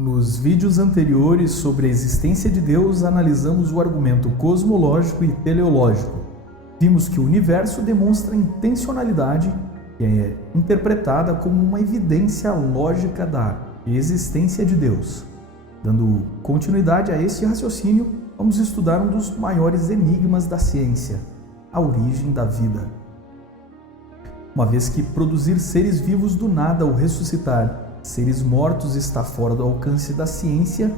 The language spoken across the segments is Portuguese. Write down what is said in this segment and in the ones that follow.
Nos vídeos anteriores sobre a existência de Deus, analisamos o argumento cosmológico e teleológico. Vimos que o universo demonstra intencionalidade, que é interpretada como uma evidência lógica da existência de Deus. Dando continuidade a esse raciocínio, vamos estudar um dos maiores enigmas da ciência, a origem da vida. Uma vez que produzir seres vivos do nada ou ressuscitar seres mortos está fora do alcance da ciência,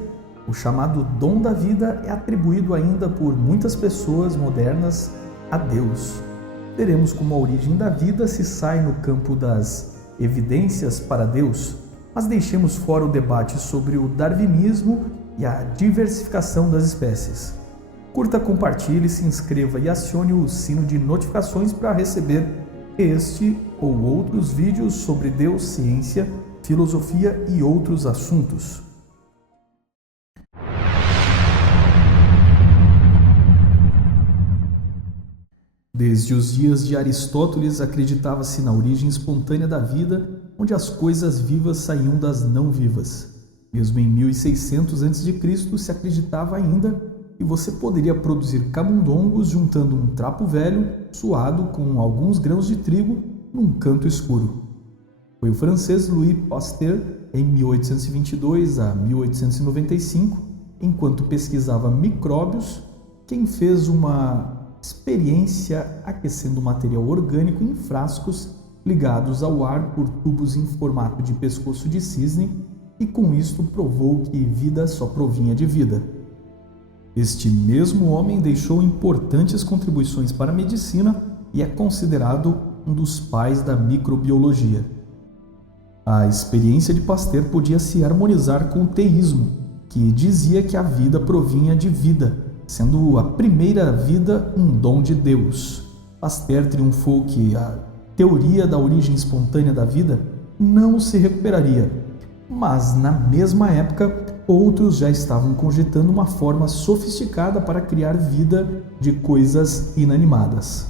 o chamado dom da vida é atribuído ainda por muitas pessoas modernas a Deus. Veremos como a origem da vida se sai no campo das evidências para Deus, mas deixemos fora o debate sobre o darwinismo e a diversificação das espécies. Curta, compartilhe, se inscreva e acione o sino de notificações para receber este ou outros vídeos sobre Deus, ciência, filosofia e outros assuntos. Desde os dias de Aristóteles, acreditava-se na origem espontânea da vida, onde as coisas vivas saíam das não vivas. Mesmo em 1600 a.C., se acreditava ainda que você poderia produzir camundongos juntando um trapo velho, suado com alguns grãos de trigo, num canto escuro. Foi o francês Louis Pasteur, em 1822 a 1895, enquanto pesquisava micróbios, quem fez uma experiência aquecendo material orgânico em frascos ligados ao ar por tubos em formato de pescoço de cisne e com isto provou que vida só provinha de vida. Este mesmo homem deixou importantes contribuições para a medicina e é considerado um dos pais da microbiologia. A experiência de Pasteur podia se harmonizar com o teísmo, que dizia que a vida provinha de vida, sendo a primeira vida um dom de Deus. Pasteur triunfou que a teoria da origem espontânea da vida não se recuperaria, mas na mesma época outros já estavam cogitando uma forma sofisticada para criar vida de coisas inanimadas.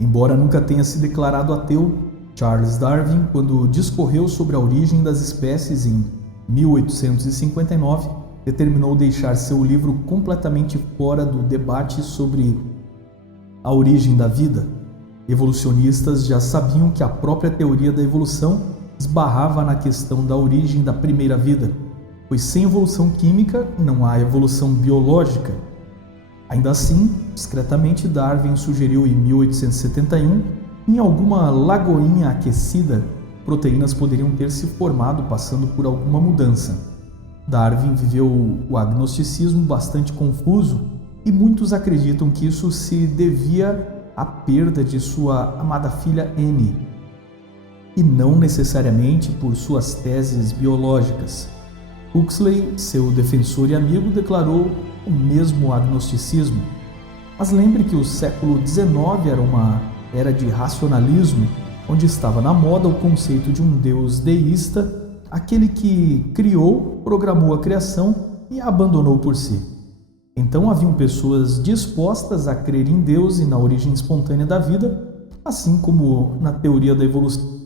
Embora nunca tenha se declarado ateu, Charles Darwin, quando discorreu sobre a origem das espécies em 1859, determinou deixar seu livro completamente fora do debate sobre a origem da vida. Evolucionistas já sabiam que a própria teoria da evolução esbarrava na questão da origem da primeira vida, pois sem evolução química não há evolução biológica. Ainda assim, discretamente, Darwin sugeriu em 1871, em alguma lagoinha aquecida, proteínas poderiam ter se formado passando por alguma mudança. Darwin viveu o agnosticismo bastante confuso e muitos acreditam que isso se devia à perda de sua amada filha Anne, e não necessariamente por suas teses biológicas. Huxley, seu defensor e amigo, declarou o mesmo agnosticismo. Mas lembre que o século XIX era uma era de racionalismo, onde estava na moda o conceito de um Deus deísta, aquele que criou, programou a criação e a abandonou por si. Então haviam pessoas dispostas a crer em Deus e na origem espontânea da vida, assim como na teoria da evolução.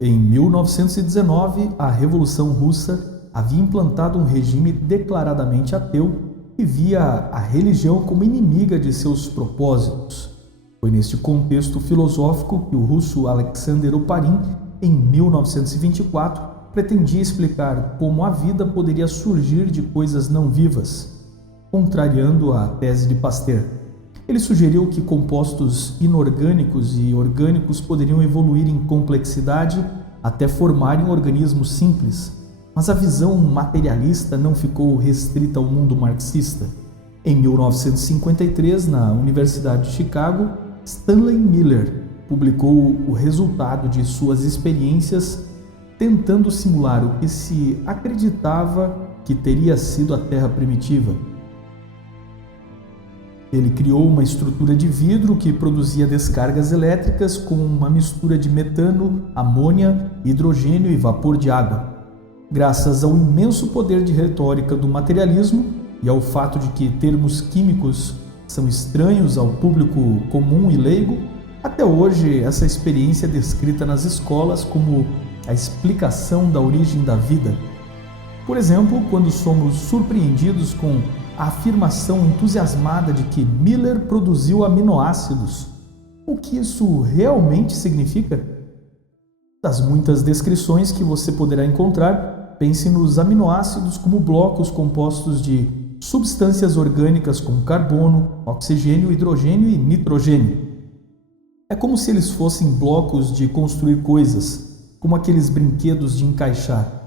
Em 1919, a Revolução Russa havia implantado um regime declaradamente ateu e via a religião como inimiga de seus propósitos. Foi neste contexto filosófico que o russo Alexander Oparin, em 1924, pretendia explicar como a vida poderia surgir de coisas não vivas, contrariando a tese de Pasteur. Ele sugeriu que compostos inorgânicos e orgânicos poderiam evoluir em complexidade até formarem organismos simples, mas a visão materialista não ficou restrita ao mundo marxista. Em 1953, na Universidade de Chicago, Stanley Miller publicou o resultado de suas experiências tentando simular o que se acreditava que teria sido a Terra primitiva. Ele criou uma estrutura de vidro que produzia descargas elétricas com uma mistura de metano, amônia, hidrogênio e vapor de água. Graças ao imenso poder de retórica do materialismo e ao fato de que termos químicos são estranhos ao público comum e leigo, até hoje essa experiência é descrita nas escolas como a explicação da origem da vida. Por exemplo, quando somos surpreendidos com a afirmação entusiasmada de que Miller produziu aminoácidos, o que isso realmente significa? Das muitas descrições que você poderá encontrar, pense nos aminoácidos como blocos compostos de substâncias orgânicas como carbono, oxigênio, hidrogênio e nitrogênio. É como se eles fossem blocos de construir coisas, como aqueles brinquedos de encaixar.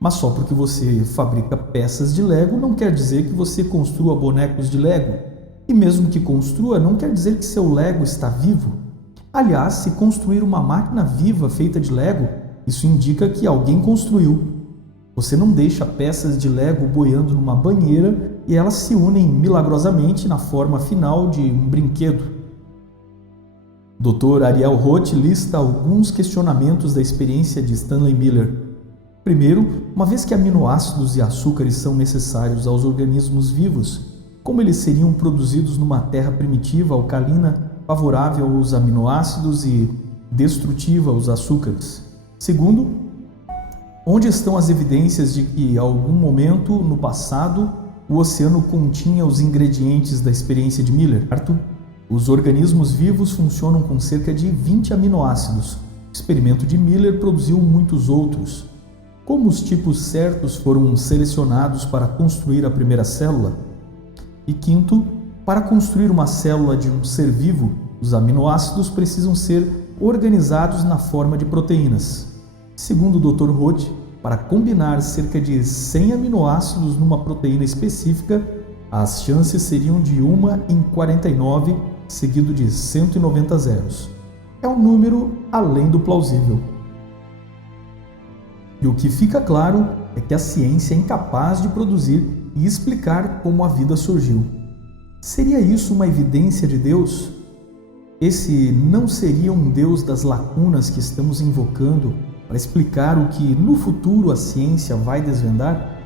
Mas só porque você fabrica peças de Lego não quer dizer que você construa bonecos de Lego. E mesmo que construa, não quer dizer que seu Lego está vivo. Aliás, se construir uma máquina viva feita de Lego, isso indica que alguém construiu. Você não deixa peças de Lego boiando numa banheira e elas se unem milagrosamente na forma final de um brinquedo. Dr. Ariel Roth lista alguns questionamentos da experiência de Stanley Miller. Primeiro, uma vez que aminoácidos e açúcares são necessários aos organismos vivos, como eles seriam produzidos numa terra primitiva, alcalina, favorável aos aminoácidos e destrutiva aos açúcares? Segundo, onde estão as evidências de que, em algum momento no passado, o oceano continha os ingredientes da experiência de Miller? Certo? Os organismos vivos funcionam com cerca de 20 aminoácidos. O experimento de Miller produziu muitos outros. Como os tipos certos foram selecionados para construir a primeira célula? E quinto, para construir uma célula de um ser vivo, os aminoácidos precisam ser organizados na forma de proteínas. Segundo o Dr. Roth, para combinar cerca de 100 aminoácidos numa proteína específica, as chances seriam de 1 em 49, seguido de 190 zeros. É um número além do plausível. E o que fica claro é que a ciência é incapaz de produzir e explicar como a vida surgiu. Seria isso uma evidência de Deus? Esse não seria um Deus das lacunas que estamos invocando para explicar o que no futuro a ciência vai desvendar?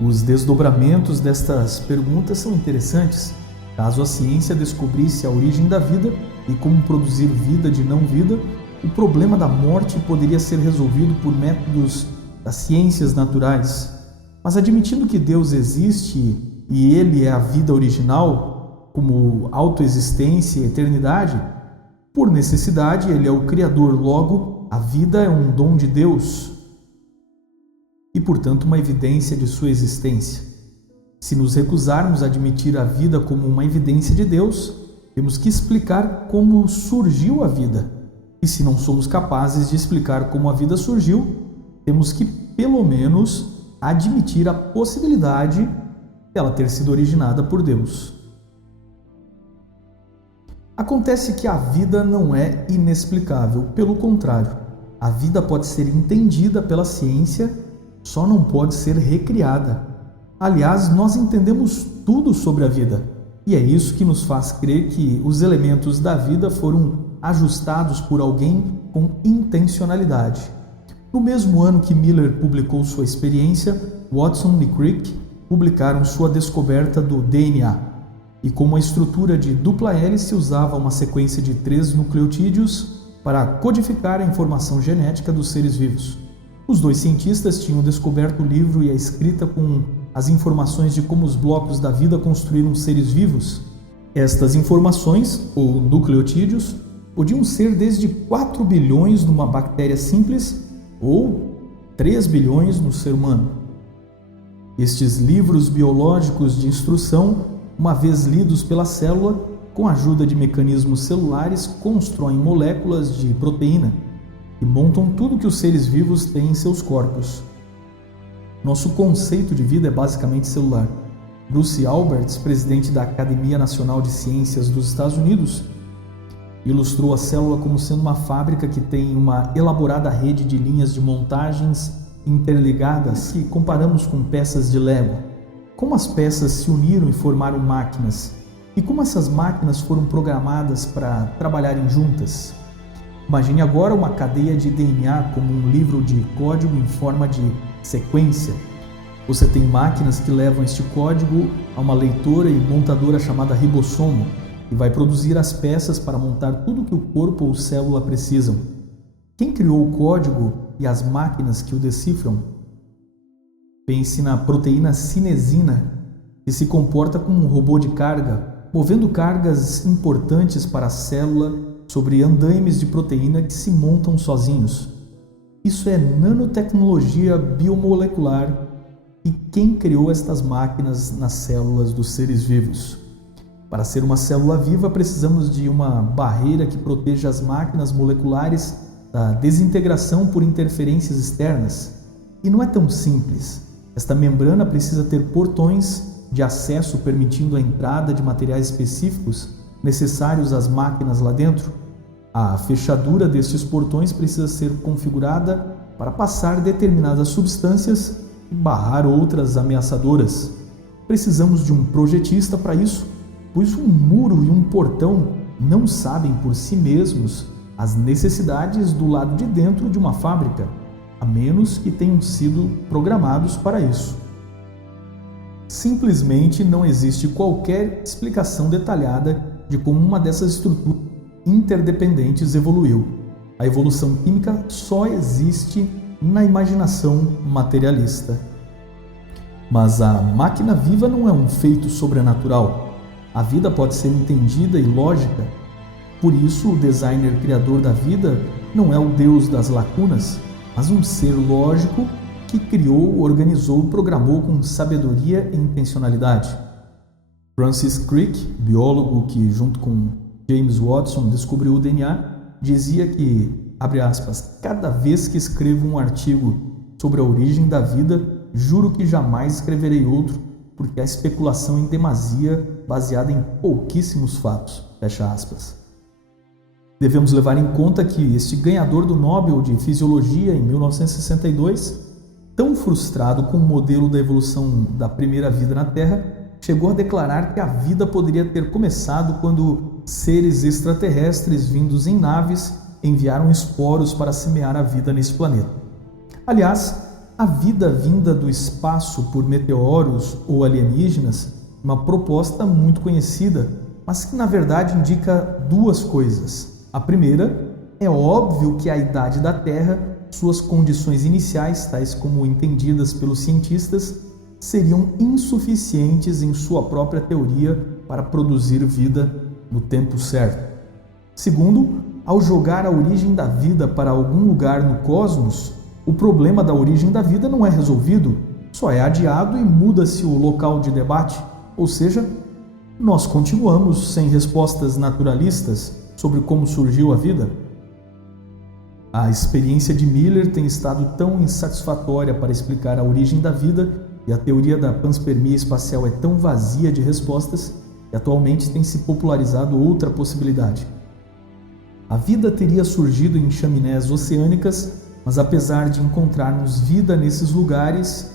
Os desdobramentos destas perguntas são interessantes. Caso a ciência descobrisse a origem da vida e como produzir vida de não vida, o problema da morte poderia ser resolvido por métodos das ciências naturais. Mas admitindo que Deus existe e Ele é a vida original, como autoexistência e eternidade, por necessidade Ele é o Criador, logo a vida é um dom de Deus e, portanto, uma evidência de sua existência. Se nos recusarmos a admitir a vida como uma evidência de Deus, temos que explicar como surgiu a vida. E se não somos capazes de explicar como a vida surgiu, temos que, pelo menos, admitir a possibilidade dela ter sido originada por Deus. Acontece que a vida não é inexplicável, pelo contrário, a vida pode ser entendida pela ciência, só não pode ser recriada. Aliás, nós entendemos tudo sobre a vida, e é isso que nos faz crer que os elementos da vida foram ajustados por alguém com intencionalidade. No mesmo ano que Miller publicou sua experiência, Watson e Crick publicaram sua descoberta do DNA, e com uma estrutura de dupla hélice usava uma sequência de 3 nucleotídeos para codificar a informação genética dos seres vivos. Os dois cientistas tinham descoberto o livro e a escrita com as informações de como os blocos da vida construíram seres vivos. Estas informações, ou nucleotídeos, podiam ser desde 4 bilhões numa bactéria simples ou 3 bilhões no ser humano. Estes livros biológicos de instrução, uma vez lidos pela célula, com a ajuda de mecanismos celulares, constroem moléculas de proteína e montam tudo que os seres vivos têm em seus corpos. Nosso conceito de vida é basicamente celular. Bruce Alberts, presidente da Academia Nacional de Ciências dos Estados Unidos, ilustrou a célula como sendo uma fábrica que tem uma elaborada rede de linhas de montagens interligadas que comparamos com peças de Lego. Como as peças se uniram e formaram máquinas, e como essas máquinas foram programadas para trabalharem juntas. Imagine agora uma cadeia de DNA como um livro de código em forma de sequência. Você tem máquinas que levam este código a uma leitora e montadora chamada ribossomo, e vai produzir as peças para montar tudo que o corpo ou célula precisam. Quem criou o código e as máquinas que o decifram? Pense na proteína cinesina, que se comporta como um robô de carga, movendo cargas importantes para a célula sobre andaimes de proteína que se montam sozinhos. Isso é nanotecnologia biomolecular. E quem criou estas máquinas nas células dos seres vivos? Para ser uma célula viva, precisamos de uma barreira que proteja as máquinas moleculares da desintegração por interferências externas. E não é tão simples. Esta membrana precisa ter portões de acesso permitindo a entrada de materiais específicos necessários às máquinas lá dentro. A fechadura destes portões precisa ser configurada para passar determinadas substâncias e barrar outras ameaçadoras. Precisamos de um projetista para isso, pois um muro e um portão não sabem por si mesmos as necessidades do lado de dentro de uma fábrica, a menos que tenham sido programados para isso. Simplesmente não existe qualquer explicação detalhada de como uma dessas estruturas interdependentes evoluiu. A evolução química só existe na imaginação materialista. Mas a máquina viva não é um feito sobrenatural. A vida pode ser entendida e lógica. Por isso, o designer criador da vida não é o deus das lacunas, mas um ser lógico que criou, organizou, programou com sabedoria e intencionalidade. Francis Crick, biólogo que, junto com James Watson, descobriu o DNA, dizia que, abre aspas, cada vez que escrevo um artigo sobre a origem da vida, juro que jamais escreverei outro, porque a especulação em demasia baseada em pouquíssimos fatos, fecha aspas. Devemos levar em conta que este ganhador do Nobel de Fisiologia em 1962, tão frustrado com o modelo da evolução da primeira vida na Terra, chegou a declarar que a vida poderia ter começado quando seres extraterrestres vindos em naves enviaram esporos para semear a vida neste planeta. Aliás, a vida vinda do espaço por meteoros ou alienígenas é uma proposta muito conhecida, mas que na verdade indica duas coisas. A primeira, é óbvio que a idade da Terra, suas condições iniciais, tais como entendidas pelos cientistas, seriam insuficientes em sua própria teoria para produzir vida no tempo certo. Segundo, ao jogar a origem da vida para algum lugar no cosmos, o problema da origem da vida não é resolvido, só é adiado e muda-se o local de debate, ou seja, nós continuamos sem respostas naturalistas sobre como surgiu a vida. A experiência de Miller tem estado tão insatisfatória para explicar a origem da vida e a teoria da panspermia espacial é tão vazia de respostas que atualmente tem se popularizado outra possibilidade. A vida teria surgido em chaminés oceânicas, mas apesar de encontrarmos vida nesses lugares,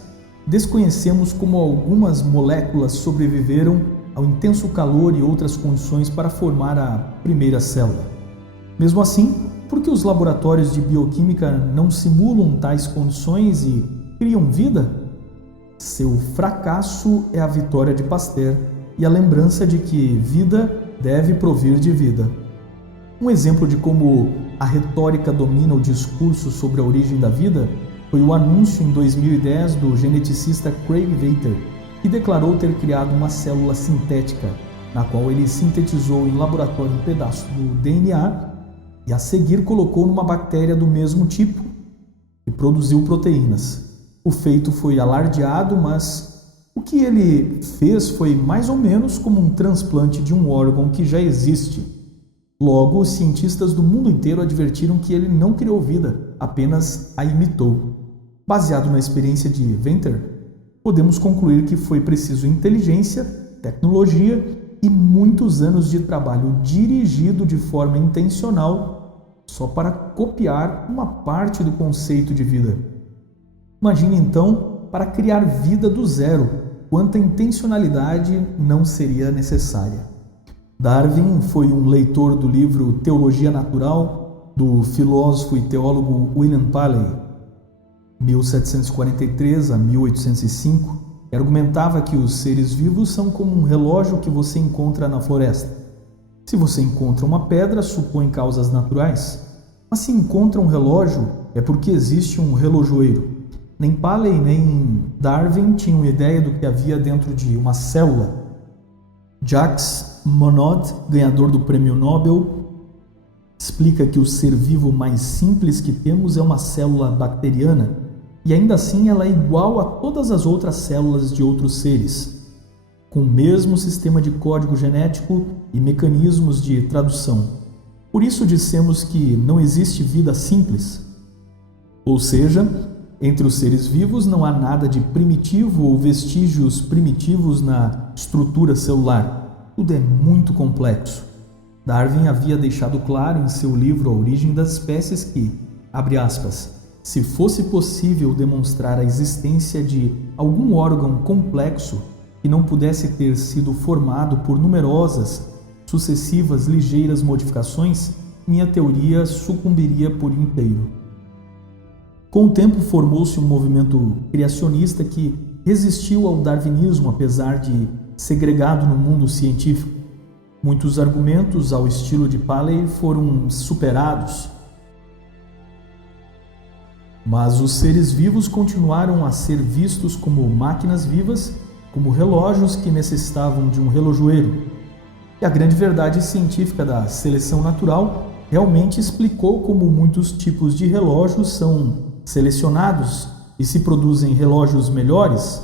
desconhecemos como algumas moléculas sobreviveram ao intenso calor e outras condições para formar a primeira célula. Mesmo assim, por que os laboratórios de bioquímica não simulam tais condições e criam vida? Seu fracasso é a vitória de Pasteur e a lembrança de que vida deve provir de vida. Um exemplo de como a retórica domina o discurso sobre a origem da vida foi o anúncio em 2010 do geneticista Craig Venter, que declarou ter criado uma célula sintética, na qual ele sintetizou em laboratório um pedaço do DNA e a seguir colocou numa bactéria do mesmo tipo e produziu proteínas. O feito foi alardeado, mas o que ele fez foi mais ou menos como um transplante de um órgão que já existe. Logo, os cientistas do mundo inteiro advertiram que ele não criou vida, apenas a imitou. Baseado na experiência de Venter, podemos concluir que foi preciso inteligência, tecnologia e muitos anos de trabalho dirigido de forma intencional só para copiar uma parte do conceito de vida. Imagine então, para criar vida do zero, quanta intencionalidade não seria necessária. Darwin foi um leitor do livro Teologia Natural, do filósofo e teólogo William Paley, 1743 a 1805, que argumentava que os seres vivos são como um relógio que você encontra na floresta. Se você encontra uma pedra, supõe causas naturais, mas se encontra um relógio, é porque existe um relojoeiro. Nem Paley nem Darwin tinham ideia do que havia dentro de uma célula. Jacques Monod, ganhador do Prêmio Nobel, explica que o ser vivo mais simples que temos é uma célula bacteriana, e ainda assim ela é igual a todas as outras células de outros seres, com o mesmo sistema de código genético e mecanismos de tradução. Por isso dissemos que não existe vida simples. Ou seja, entre os seres vivos não há nada de primitivo ou vestígios primitivos na estrutura celular. Tudo é muito complexo. Darwin havia deixado claro em seu livro A Origem das Espécies que, abre aspas, se fosse possível demonstrar a existência de algum órgão complexo que não pudesse ter sido formado por numerosas, sucessivas, ligeiras modificações, minha teoria sucumbiria por inteiro. Com o tempo formou-se um movimento criacionista que resistiu ao darwinismo, apesar de segregado no mundo científico. Muitos argumentos ao estilo de Paley foram superados, mas os seres vivos continuaram a ser vistos como máquinas vivas, como relógios que necessitavam de um relojoeiro. E a grande verdade científica da seleção natural realmente explicou como muitos tipos de relógios são selecionados e se produzem relógios melhores,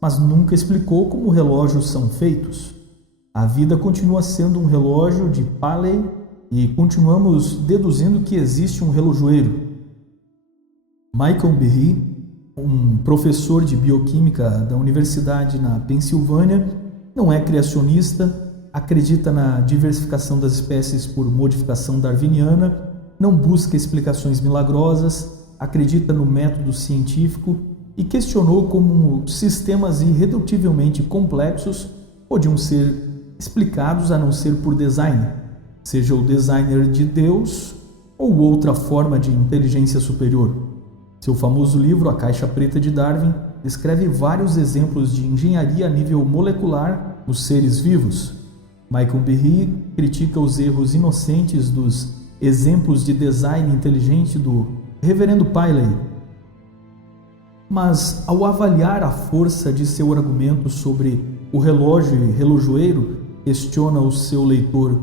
mas nunca explicou como relógios são feitos. A vida continua sendo um relógio de Paley e continuamos deduzindo que existe um relojoeiro. Michael Berry, um professor de bioquímica da Universidade na Pensilvânia, não é criacionista, acredita na diversificação das espécies por modificação darwiniana, não busca explicações milagrosas, acredita no método científico e questionou como sistemas irredutivelmente complexos podiam ser explicados a não ser por design, seja o designer de Deus ou outra forma de inteligência superior. Seu famoso livro A Caixa Preta de Darwin descreve vários exemplos de engenharia a nível molecular nos seres vivos. Michael Berry critica os erros inocentes dos exemplos de design inteligente do Reverendo Paley. Mas, ao avaliar a força de seu argumento sobre o relógio e relojoeiro, questiona o seu leitor,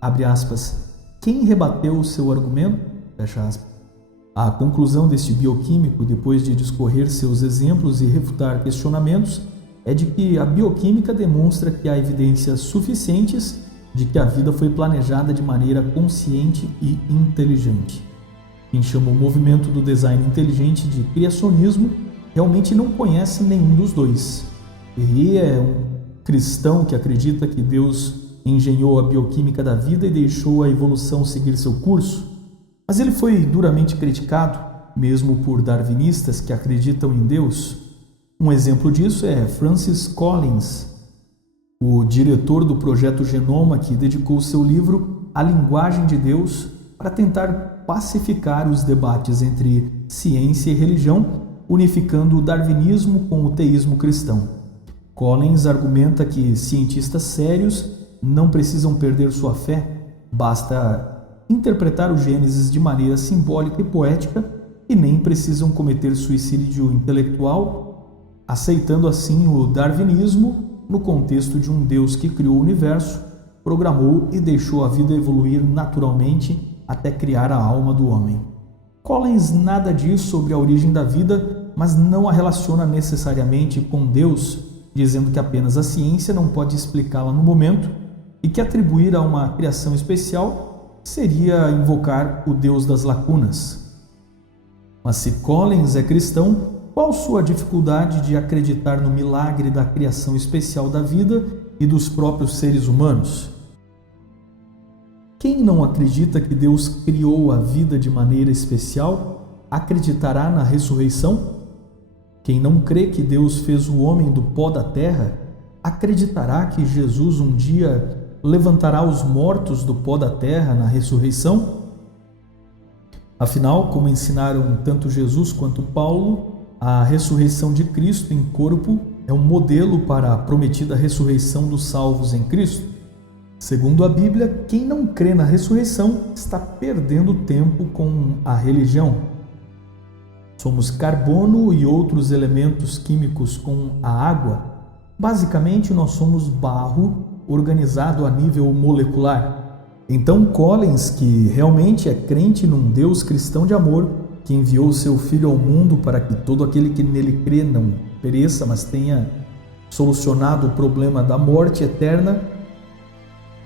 abre aspas, quem rebateu o seu argumento? Fecha aspas. A conclusão deste bioquímico, depois de discorrer seus exemplos e refutar questionamentos, é de que a bioquímica demonstra que há evidências suficientes de que a vida foi planejada de maneira consciente e inteligente. Quem chama o movimento do design inteligente de criacionismo realmente não conhece nenhum dos dois. Berry é um cristão que acredita que Deus engenhou a bioquímica da vida e deixou a evolução seguir seu curso, mas ele foi duramente criticado, mesmo por darwinistas que acreditam em Deus. Um exemplo disso é Francis Collins, o diretor do Projeto Genoma, que dedicou seu livro à linguagem de Deus para tentar pacificar os debates entre ciência e religião, unificando o darwinismo com o teísmo cristão. Collins argumenta que cientistas sérios não precisam perder sua fé, basta interpretar o Gênesis de maneira simbólica e poética e nem precisam cometer suicídio intelectual, aceitando assim o darwinismo no contexto de um Deus que criou o universo, programou e deixou a vida evoluir naturalmente até criar a alma do homem. Collins nada diz sobre a origem da vida, mas não a relaciona necessariamente com Deus, dizendo que apenas a ciência não pode explicá-la no momento e que atribuir a uma criação especial seria invocar o Deus das lacunas. Mas se Collins é cristão, qual sua dificuldade de acreditar no milagre da criação especial da vida e dos próprios seres humanos? Quem não acredita que Deus criou a vida de maneira especial, acreditará na ressurreição? Quem não crê que Deus fez o homem do pó da terra, acreditará que Jesus um dia levantará os mortos do pó da terra na ressurreição? Afinal, como ensinaram tanto Jesus quanto Paulo, a ressurreição de Cristo em corpo é um modelo para a prometida ressurreição dos salvos em Cristo. Segundo a Bíblia, quem não crê na ressurreição está perdendo tempo com a religião. Somos carbono e outros elementos químicos com a água. Basicamente, nós somos barro organizado a nível molecular. Então, Collins, que realmente é crente num Deus cristão de amor, que enviou seu Filho ao mundo para que todo aquele que nele crê não pereça, mas tenha solucionado o problema da morte eterna,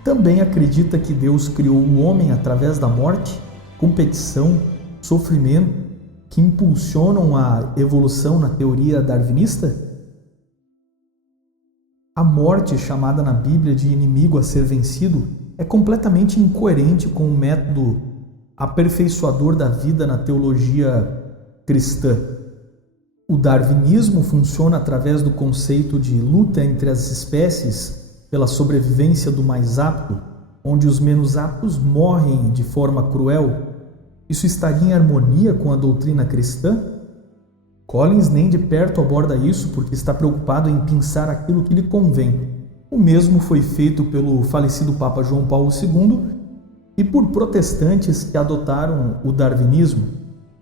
também acredita que Deus criou o homem através da morte, competição, sofrimento, que impulsionam a evolução na teoria darwinista? A morte, chamada na Bíblia de inimigo a ser vencido, é completamente incoerente com o método aperfeiçoador da vida na teologia cristã. O darwinismo funciona através do conceito de luta entre as espécies pela sobrevivência do mais apto, onde os menos aptos morrem de forma cruel. Isso estaria em harmonia com a doutrina cristã? Collins nem de perto aborda isso porque está preocupado em pensar aquilo que lhe convém. O mesmo foi feito pelo falecido Papa João Paulo II e por protestantes que adotaram o darwinismo.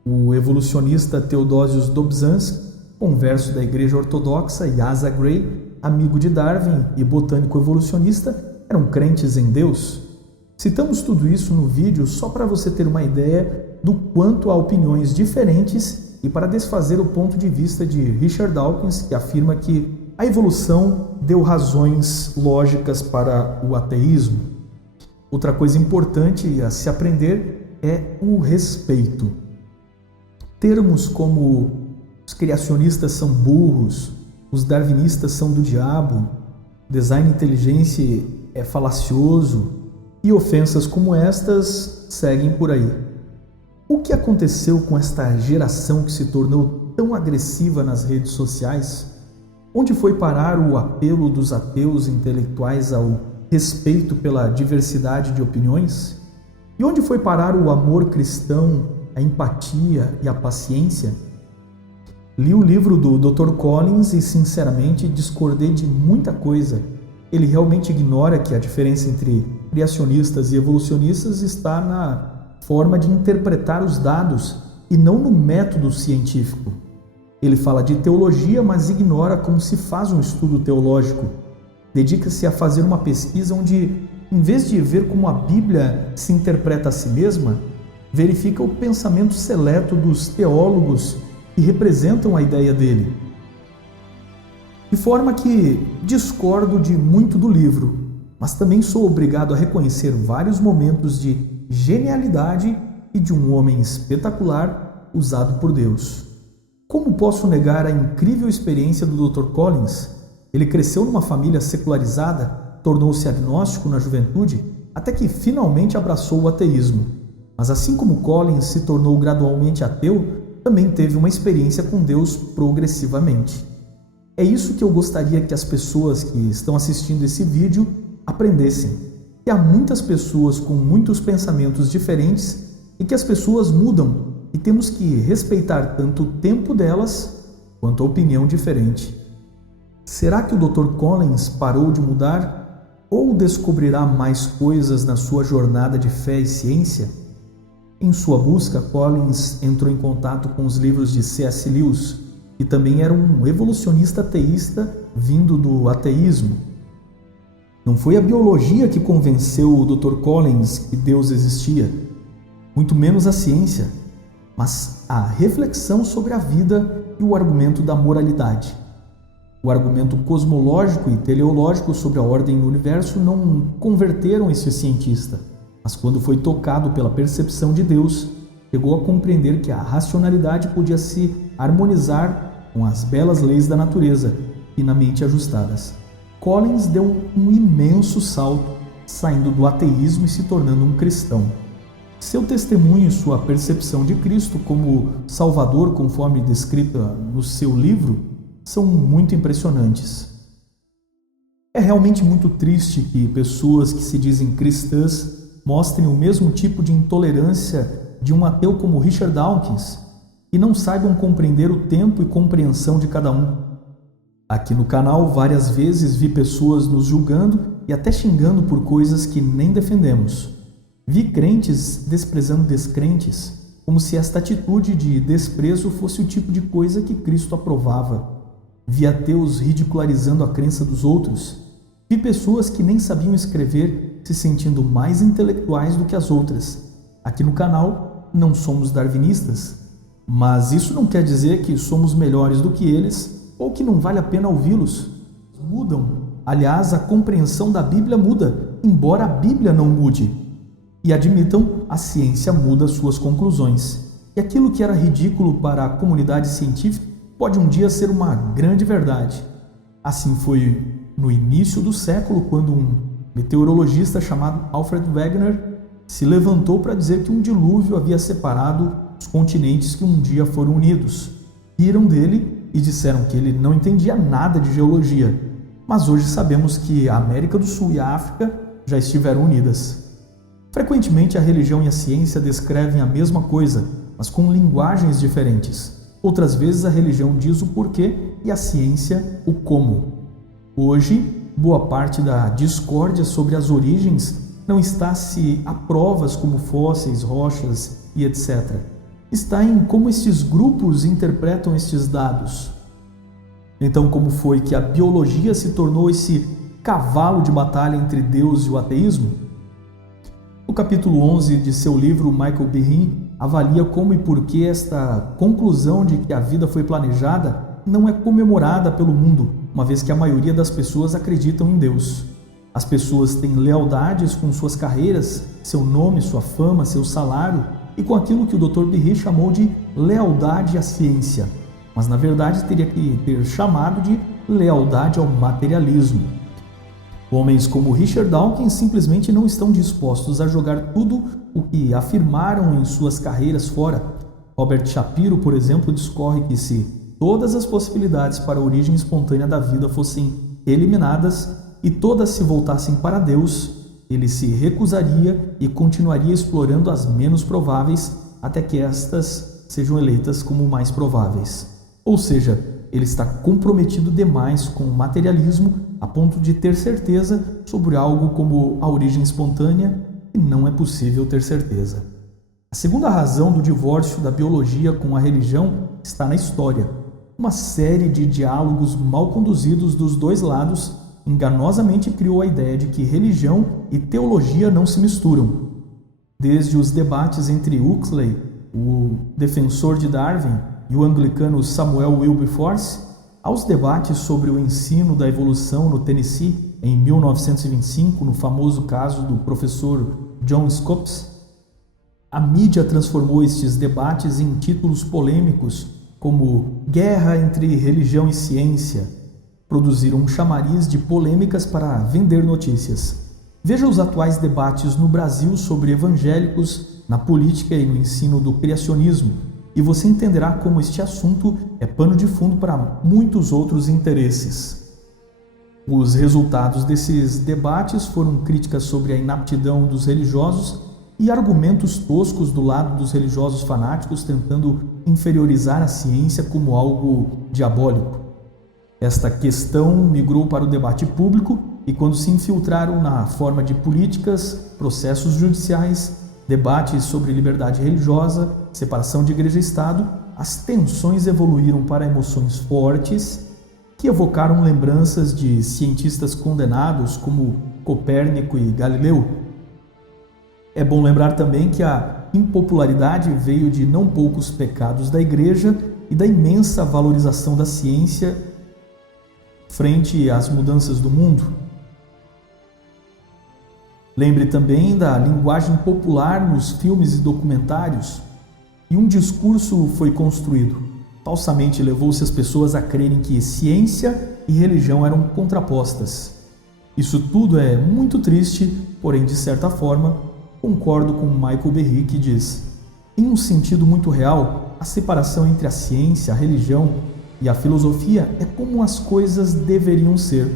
O evolucionista Theodosius Dobzhansky, converso da Igreja Ortodoxa, e Asa Gray, amigo de Darwin e botânico evolucionista, eram crentes em Deus. Citamos tudo isso no vídeo só para você ter uma ideia do quanto há opiniões diferentes e para desfazer o ponto de vista de Richard Dawkins, que afirma que a evolução deu razões lógicas para o ateísmo. Outra coisa importante a se aprender é o respeito. Termos como os criacionistas são burros, os darwinistas são do diabo, design inteligente é falacioso e ofensas como estas seguem por aí. O que aconteceu com esta geração que se tornou tão agressiva nas redes sociais? Onde foi parar o apelo dos ateus intelectuais ao respeito pela diversidade de opiniões? E onde foi parar o amor cristão, a empatia e a paciência? Li o livro do Dr. Collins e, sinceramente, discordei de muita coisa. Ele realmente ignora que a diferença entre criacionistas e evolucionistas está na forma de interpretar os dados e não no método científico. Ele fala de teologia, mas ignora como se faz um estudo teológico. Dedica-se a fazer uma pesquisa onde, em vez de ver como a Bíblia se interpreta a si mesma, verifica o pensamento seleto dos teólogos que representam a ideia dele. De forma que discordo de muito do livro, mas também sou obrigado a reconhecer vários momentos de genialidade e de um homem espetacular usado por Deus. Como posso negar a incrível experiência do Dr. Collins? Ele cresceu numa família secularizada, tornou-se agnóstico na juventude, até que finalmente abraçou o ateísmo. Mas assim como Collins se tornou gradualmente ateu, também teve uma experiência com Deus progressivamente. É isso que eu gostaria que as pessoas que estão assistindo esse vídeo aprendessem. Que há muitas pessoas com muitos pensamentos diferentes e que as pessoas mudam e temos que respeitar tanto o tempo delas quanto a opinião diferente. Será que o Dr. Collins parou de mudar ou descobrirá mais coisas na sua jornada de fé e ciência? Em sua busca, Collins entrou em contato com os livros de C.S. Lewis, que também era um evolucionista ateísta vindo do ateísmo. Não foi a biologia que convenceu o Dr. Collins que Deus existia, muito menos a ciência, mas a reflexão sobre a vida e o argumento da moralidade. O argumento cosmológico e teleológico sobre a ordem do universo não converteram esse cientista, mas quando foi tocado pela percepção de Deus, chegou a compreender que a racionalidade podia se harmonizar com as belas leis da natureza, finamente ajustadas. Collins deu um imenso salto, saindo do ateísmo e se tornando um cristão. Seu testemunho e sua percepção de Cristo como Salvador, conforme descrita no seu livro, são muito impressionantes. É realmente muito triste que pessoas que se dizem cristãs mostrem o mesmo tipo de intolerância de um ateu como Richard Dawkins e não saibam compreender o tempo e compreensão de cada um. Aqui no canal, várias vezes vi pessoas nos julgando e até xingando por coisas que nem defendemos. Vi crentes desprezando descrentes. como se esta atitude de desprezo fosse o tipo de coisa que Cristo aprovava. Vi ateus ridicularizando a crença dos outros. Vi pessoas que nem sabiam escrever se sentindo mais intelectuais do que as outras. Aqui no canal não somos darwinistas, mas isso não quer dizer que somos melhores do que eles ou que não vale a pena ouvi-los. Mudam. Aliás, a compreensão da Bíblia muda, embora a Bíblia não mude. E admitam, a ciência muda suas conclusões. E aquilo que era ridículo para a comunidade científica pode um dia ser uma grande verdade. Assim foi no início do século, quando um meteorologista chamado Alfred Wegener se levantou para dizer que um dilúvio havia separado os continentes que um dia foram unidos. Riram dele e disseram que ele não entendia nada de geologia. Mas hoje sabemos que a América do Sul e a África já estiveram unidas. Frequentemente a religião e a ciência descrevem a mesma coisa, mas com linguagens diferentes. Outras vezes a religião diz o porquê e a ciência o como. Hoje, boa parte da discórdia sobre as origens não está se há provas como fósseis, rochas e etc. Está em como estes grupos interpretam estes dados. Então, como foi que a biologia se tornou esse cavalo de batalha entre Deus e o ateísmo? No capítulo 11 de seu livro, Michael Behe avalia como e por que esta conclusão de que a vida foi planejada não é comemorada pelo mundo, uma vez que a maioria das pessoas acreditam em Deus. As pessoas têm lealdades com suas carreiras, seu nome, sua fama, seu salário e com aquilo que o Dr. Behe chamou de lealdade à ciência. Mas na verdade teria que ter chamado de lealdade ao materialismo. Homens como Richard Dawkins simplesmente não estão dispostos a jogar tudo o que afirmaram em suas carreiras fora. Robert Shapiro, por exemplo, discorre que se todas as possibilidades para a origem espontânea da vida fossem eliminadas e todas se voltassem para Deus, ele se recusaria e continuaria explorando as menos prováveis até que estas sejam eleitas como mais prováveis. Ou seja, ele está comprometido demais com o materialismo a ponto de ter certeza sobre algo como a origem espontânea e não é possível ter certeza. A segunda razão do divórcio da biologia com a religião está na história. Uma série de diálogos mal conduzidos dos dois lados enganosamente criou a ideia de que religião e teologia não se misturam. Desde os debates entre Huxley, o defensor de Darwin, e o anglicano Samuel Wilberforce, aos debates sobre o ensino da evolução no Tennessee em 1925, no famoso caso do professor John Scopes, a mídia transformou estes debates em títulos polêmicos como Guerra entre Religião e Ciência. Produziram um chamariz de polêmicas para vender notícias. Veja os atuais debates no Brasil sobre evangélicos, na política e no ensino do criacionismo, e você entenderá como este assunto é pano de fundo para muitos outros interesses. Os resultados desses debates foram críticas sobre a inaptidão dos religiosos e argumentos toscos do lado dos religiosos fanáticos tentando inferiorizar a ciência como algo diabólico. Esta questão migrou para o debate público e quando se infiltraram na forma de políticas, processos judiciais, debates sobre liberdade religiosa, separação de igreja e Estado, as tensões evoluíram para emoções fortes que evocaram lembranças de cientistas condenados como Copérnico e Galileu. É bom lembrar também que a impopularidade veio de não poucos pecados da igreja e da imensa valorização da ciência frente às mudanças do mundo. Lembre também da linguagem popular nos filmes e documentários. E um discurso foi construído. Falsamente levou-se as pessoas a crerem que ciência e religião eram contrapostas. Isso tudo é muito triste, porém, de certa forma, concordo com Michael Behe, que diz: em um sentido muito real, a separação entre a ciência, a religião e a filosofia é como as coisas deveriam ser,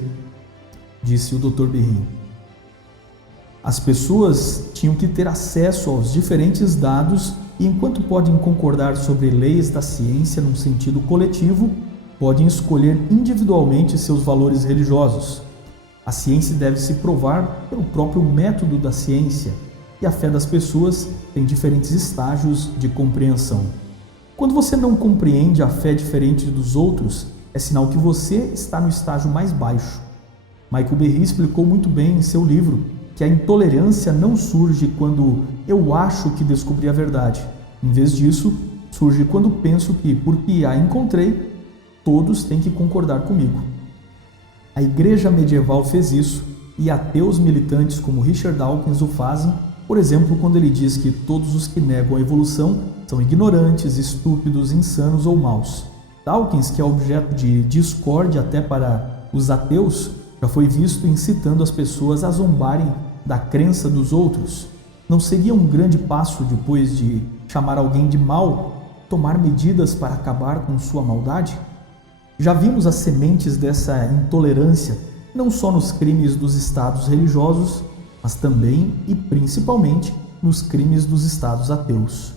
disse o Dr. Behe. As pessoas tinham que ter acesso aos diferentes dados e, enquanto podem concordar sobre leis da ciência num sentido coletivo, podem escolher individualmente seus valores religiosos. A ciência deve se provar pelo próprio método da ciência. e a fé das pessoas tem diferentes estágios de compreensão. Quando você não compreende a fé diferente dos outros, é sinal que você está no estágio mais baixo. Michael Berry explicou muito bem em seu livro que a intolerância não surge quando eu acho que descobri a verdade. Em vez disso, surge quando penso que, porque a encontrei, todos têm que concordar comigo. A igreja medieval fez isso e ateus militantes como Richard Dawkins o fazem, por exemplo, quando ele diz que todos os que negam a evolução são ignorantes, estúpidos, insanos ou maus. Dawkins, que é objeto de discórdia até para os ateus, já foi visto incitando as pessoas a zombarem da crença dos outros. Não seria um grande passo, depois de chamar alguém de mau, tomar medidas para acabar com sua maldade? Já vimos as sementes dessa intolerância, não só nos crimes dos estados religiosos, mas também e principalmente nos crimes dos estados ateus.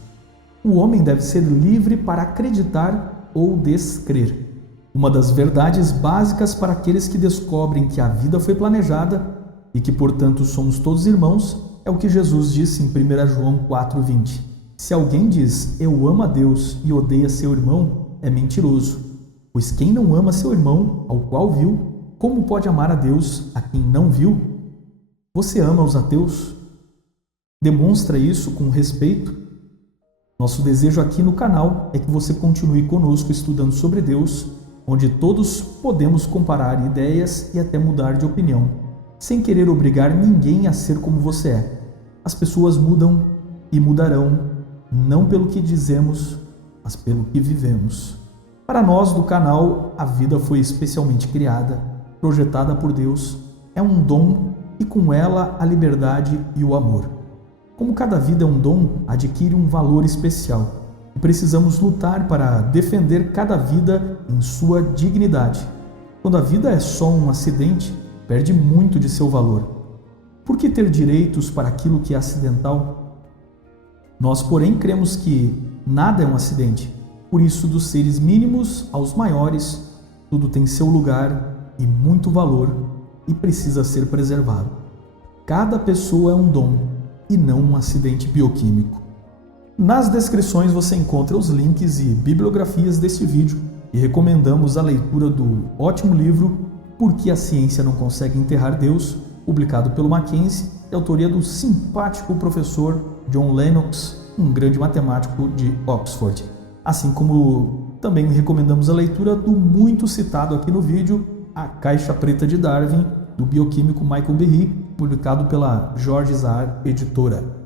O homem deve ser livre para acreditar ou descrer. Uma das verdades básicas para aqueles que descobrem que a vida foi planejada e que, portanto, somos todos irmãos, é o que Jesus disse em 1 João 4,20. Se alguém diz, eu amo a Deus e odeia seu irmão, é mentiroso. Pois quem não ama seu irmão, ao qual viu, como pode amar a Deus a quem não viu? Você ama os ateus? Demonstra isso com respeito? Nosso desejo aqui no canal é que você continue conosco estudando sobre Deus, onde todos podemos comparar ideias e até mudar de opinião, sem querer obrigar ninguém a ser como você é. As pessoas mudam e mudarão, não pelo que dizemos, mas pelo que vivemos. Para nós do canal, a vida foi especialmente criada, projetada por Deus, é um dom e com ela a liberdade e o amor. Como cada vida é um dom, adquire um valor especial e precisamos lutar para defender cada vida em sua dignidade. Quando a vida é só um acidente, perde muito de seu valor. Por que ter direitos para aquilo que é acidental? Nós, porém, cremos que nada é um acidente. Por isso, dos seres mínimos aos maiores, tudo tem seu lugar e muito valor e precisa ser preservado. Cada pessoa é um dom e não um acidente bioquímico. Nas descrições você encontra os links e bibliografias deste vídeo e recomendamos a leitura do ótimo livro Por que a Ciência Não Consegue Enterrar Deus, publicado pelo Mackenzie, de autoria do simpático professor John Lennox, um grande matemático de Oxford. Assim como também recomendamos a leitura do muito citado aqui no vídeo, A Caixa Preta de Darwin, do bioquímico Michael Berry, publicado pela Jorge Isaac Editora.